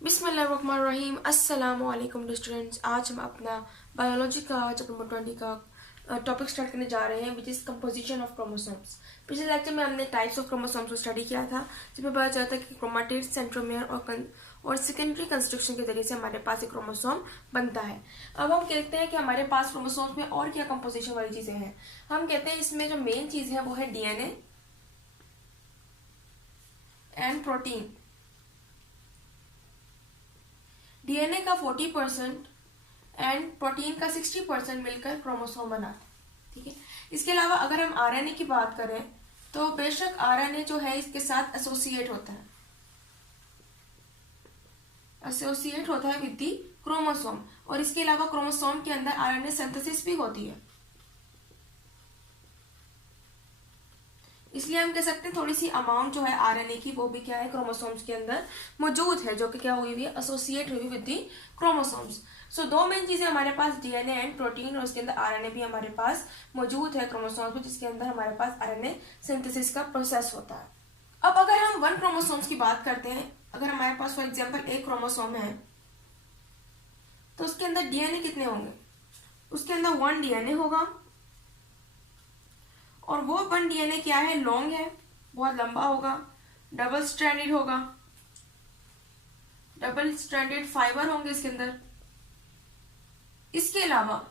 बिस्मिल्लाहिर्रहमानिर्रहीम। अस्सलामुअलैकुम स्टूडेंट्स। आज हम अपना बायोलॉजी का चैप्टर नंबर 20 का टॉपिक स्टार्ट करने जा रहे हैं, which is composition of chromosomes. पिछले लेक्चर में हमने टाइप्स ऑफ क्रोमोसोम्स को स्टडी किया था, जिसमें पता चला था कि क्रोमाटिड, सेंट्रोमियर और सेकेंडरी कंस्ट्रक्शन के जरिए से हमारे पास एक क्रोमोसोम बनता है। अब हम कहते हैं कि हमारे पास क्रोमोसोम्स में और क्या कंपोजिशन वाली चीज़ें हैं। हम कहते हैं इसमें जो मेन चीज़ है वो है डीएनए एंड प्रोटीन। डीएनए का 40% एंड प्रोटीन का 60% मिलकर क्रोमोसोम बनाता है। ठीक है। इसके अलावा अगर हम आरएनए की बात करें तो बेशक आरएनए जो है इसके साथ एसोसिएट होता है विद दी क्रोमोसोम, और इसके अलावा क्रोमोसोम के अंदर आरएनए सिंथेसिस भी होती है। इसलिए हम कह सकते हैं थोड़ी सी अमाउंट जो है आरएनए की वो भी क्या है क्रोमोसोम्स के अंदर मौजूद है, जो कि क्या हुई हुई है एसोसिएट हुई विद दी क्रोमोसोम्स। सो दो मेन चीजें हमारे पास डीएनए एंड प्रोटीन, और उसके अंदर आरएनए भी हमारे पास मौजूद है क्रोमोसोम्स में, जिसके अंदर हमारे पास आरएनए सिंथेसिस का प्रोसेस होता है। अब अगर हम 1 क्रोमोसोम्स की बात करते हैं, अगर हमारे पास फॉर एग्जाम्पल एक क्रोमोसोम है तो उसके अंदर डीएनए कितने होंगे? उसके अंदर 1 डीएनए होगा, और वो 1 डीएनए क्या है, लॉन्ग है, बहुत लंबा होगा, डबल स्ट्रैंडेड फाइबर होंगे इसके अंदर। इसके अलावा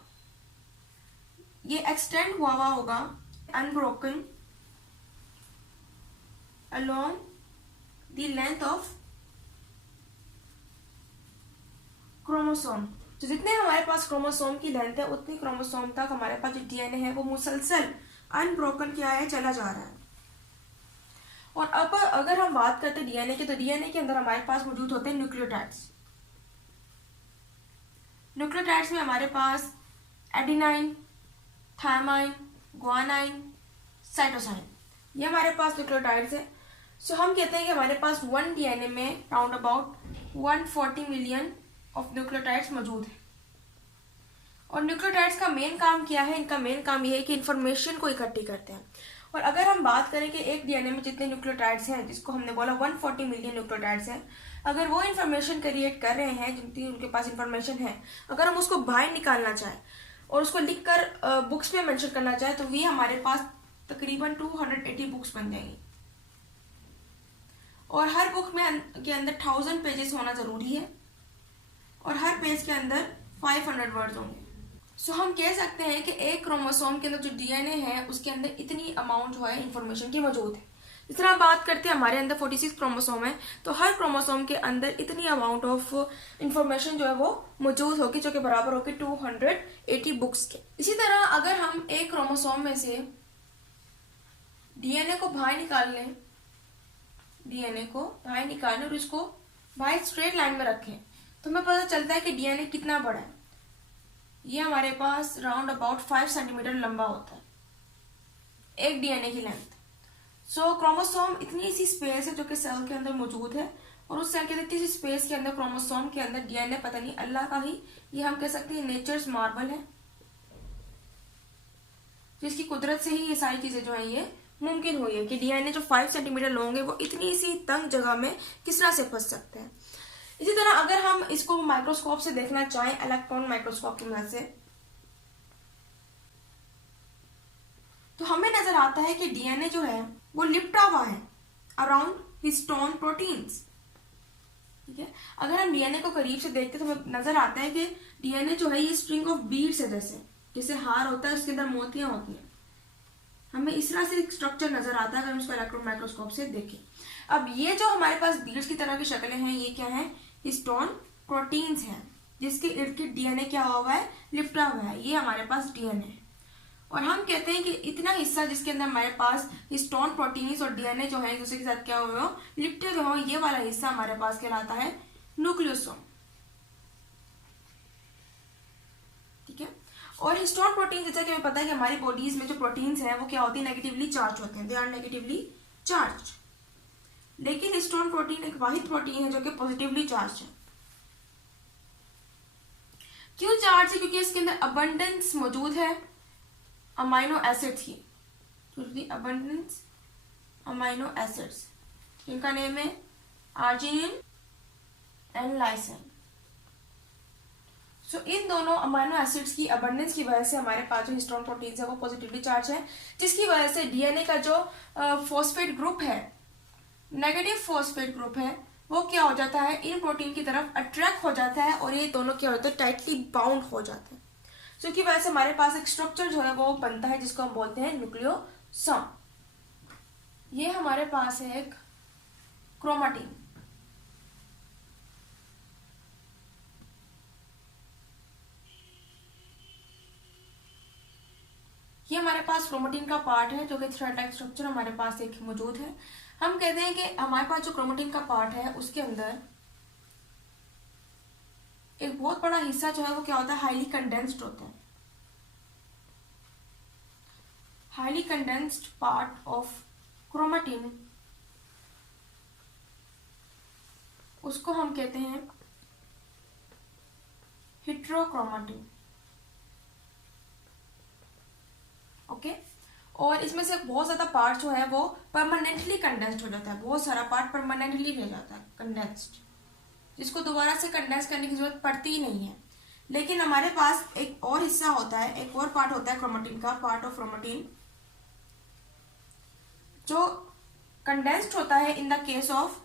ये एक्सटेंड हुआ होगा unbroken along the length of chromosome. तो जितने हमारे पास क्रोमोसोम की लेंथ है उतनी क्रोमोसोम तक हमारे पास जो डीएनए है वो मुसलसल अनब्रोकन क्या है, चला जा रहा है। और अब अगर हम बात करते हैं डीएनए की, तो डीएनए के अंदर हमारे पास मौजूद होते हैं न्यूक्लियोटाइड्स। न्यूक्लियोटाइड्स में हमारे पास एडिनाइन, थायमाइन, ग्वानाइन, साइटोसाइन, ये हमारे पास न्यूक्लियोटाइड्स है। सो हम कहते हैं कि हमारे पास 1 डीएनए में round about 140 million of nucleotides मौजूद है। और न्यूक्लियोटाइड्स का मेन काम क्या है? इनका मेन काम यह है कि इंफॉर्मेशन को इकट्ठी करते हैं। और अगर हम बात करें कि एक डीएनए में जितने न्यूक्लियोटाइड्स हैं, जिसको हमने बोला 140 मिलियन न्यूक्लियोटाइड्स हैं, अगर वो इन्फॉर्मेशन क्रिएट कर रहे हैं, जितनी उनके पास इन्फॉर्मेशन है, अगर हम उसको बाहर निकालना चाहें और उसको लिखकर बुक्स में मेंशन करना चाहें, तो ये हमारे पास तकरीबन 280 बुक्स बन जाएंगी। और हर बुक में के अंदर 1000 पेजेस होना जरूरी है, और हर पेज के अंदर 500 वर्ड्स होंगे। सो हम कह सकते हैं कि एक क्रोमोसोम के अंदर जो डीएनए है उसके अंदर इतनी अमाउंट जो है इंफॉर्मेशन की मौजूद है। इस तरह बात करते हैं हमारे अंदर 46 क्रोमोसोम है, तो हर क्रोमोसोम के अंदर इतनी अमाउंट ऑफ इंफॉर्मेशन जो है वो मौजूद होगी, जो कि बराबर होगी 280 बुक्स के। इसी तरह अगर हम एक क्रोमोसोम में से डीएनए को बाहर निकाल लें, और इसको बाहर स्ट्रेट लाइन में रखें, तो हमें पता चलता है कि डीएनए कितना बड़ा है। ये हमारे पास राउंड अबाउट 5 सेंटीमीटर लंबा होता है, एक डीएनए की लेंथ। सो क्रोमोसोम इतनी सी स्पेस है जो कि सेल के अंदर मौजूद है, और उस सेल के इतनी सी स्पेस के अंदर क्रोमोसोम के अंदर डीएनए पता नहीं अल्लाह का ही, ये हम कह सकते हैं नेचर्स मार्वल है, जिसकी कुदरत से ही ये सारी चीजें जो है ये मुमकिन हुई है कि डीएनए जो 5 सेंटीमीटर लॉन्ग है वो इतनी सी तंग जगह में किस तरह से फंस सकते हैं। इसी तरह अगर हम इसको माइक्रोस्कोप से देखना चाहें, इलेक्ट्रॉन माइक्रोस्कोप की मदद से, तो हमें नजर आता है कि डीएनए जो है वो लिपटा हुआ है अराउंड हिस्टोन प्रोटीन्स। ठीक है। अगर हम डीएनए को करीब से देखते हैं तो हमें नजर आता है कि डीएनए जो है ये स्ट्रिंग ऑफ बीड्स है, जैसे हार होता है उसके अंदर मोतियां होती हैं। हमें इस तरह से स्ट्रक्चर नजर आता है अगर हम इसको इलेक्ट्रॉन माइक्रोस्कोप से देखें। अब ये जो हमारे पास बीड्स की तरह की शक्लें हैं, ये क्या है, हिस्टोन प्रोटीन्स हैं, जिसके इर्द गिर्द डीएनए क्या हुआ है, लिपटा हुआ है। ये हमारे पास डीएनए है, और हम कहते हैं कि इतना हिस्सा जिसके अंदर हमारे पास हिस्टोन प्रोटीन्स और डीएनए जो है एक दूसरे के साथ क्या हुए हो, लिपटे हुए हो, ये वाला हिस्सा हमारे पास कहलाता है न्यूक्लियोसोम। ठीक है। और हिस्टोन प्रोटीन, जैसा कि हमें पता है कि हमारी बॉडीज में जो प्रोटीन्स हैं वो क्या होती है, नेगेटिवली चार्ज होते हैं, दे आर नेगेटिवली चार्ज। लेकिन हिस्टोन प्रोटीन एक वाहिद प्रोटीन है जो कि पॉजिटिवली चार्ज है। क्यों चार्ज है? क्योंकि इसके अंदर अबंडेंस मौजूद है अमाइनो एसिड्स की, अबंडेंस अमाइनो एसिड्स, इनका नेम है आर्जिनिन एंड लाइसिन। सो इन दोनों अमीनो एसिड्स की अबंडेंस की वजह से हमारे पास जो हिस्टोन प्रोटीन है वो पॉजिटिवली चार्ज है, जिसकी वजह से डीएनए का जो फॉस्फेट ग्रुप है, नेगेटिव फॉस्फेट ग्रुप है, वो क्या हो जाता है, इन प्रोटीन की तरफ अट्रैक्ट हो जाता है और ये दोनों क्या होता है, टाइटली बाउंड हो जाते हैं। सो की वजह से हमारे पास एक स्ट्रक्चर जो है वो बनता है जिसको हम बोलते हैं न्यूक्लियोसोम। ये हमारे पास है एक क्रोमेटिन। ये हमारे पास क्रोमेटिन का पार्ट है जो कि थ्रेड लाइक स्ट्रक्चर हमारे पास एक मौजूद है। हम कहते हैं कि हमारे पास जो क्रोमेटिन का पार्ट है उसके अंदर एक बहुत बड़ा हिस्सा जो है वो क्या होता है, हाईली कंडेंस्ड होता है। Highly condensed part of chromatin, उसको हम कहते हैं हेटेरोक्रोमेटिन। ओके और इसमें से बहुत ज्यादा पार्ट जो है वो परमानेंटली कंडेंस्ड हो जाता है, बहुत सारा पार्ट परमानेंटली रह जाता है कंडेंस्ड, जिसको दोबारा से कंडेंस करने की जरूरत पड़ती ही नहीं है। लेकिन हमारे पास एक और हिस्सा होता है, एक और पार्ट होता है क्रोमेटिन का, पार्ट ऑफ क्रोमेटिन जो कंडेंस्ड होता है in the case of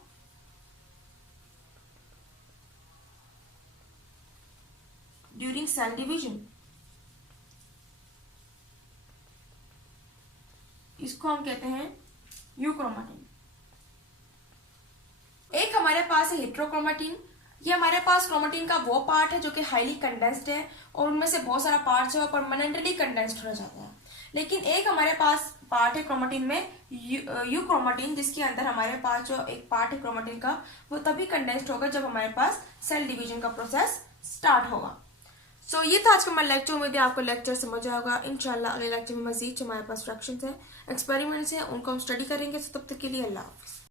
during cell division. इसको हम कहते हैं यूक्रोमेटिन। एक हमारे पास है हेटेरोक्रोमेटिन। ये हमारे पास क्रोमेटिन का वो पार्ट है जो कि हाईली कंडेंस्ड है और उनमें से बहुत सारा पार्ट है वो परमानेंटली कंडेंस्ड हो जाता है। लेकिन एक हमारे पास पार्ट है क्रोमेटिन में यूक्रोमेटिन, जिसके अंदर हमारे पास जो एक पार्ट है क्रोमेटिन का वो तभी कंडेंस्ड होगा जब हमारे पास सेल डिवीजन का प्रोसेस स्टार्ट होगा। सो ये था आज का हमारा लेक्चर। उम्मीद है आपको लेक्चर समझ आया होगा। इंशाल्लाह अगले लेक्चर में मजीद जो हमारे पास फ्रैक्शंस हैं, एक्सपेरिमेंट्स हैं, उनको हम स्टडी करेंगे। तब तक के लिए अल्लाह हाफिज़।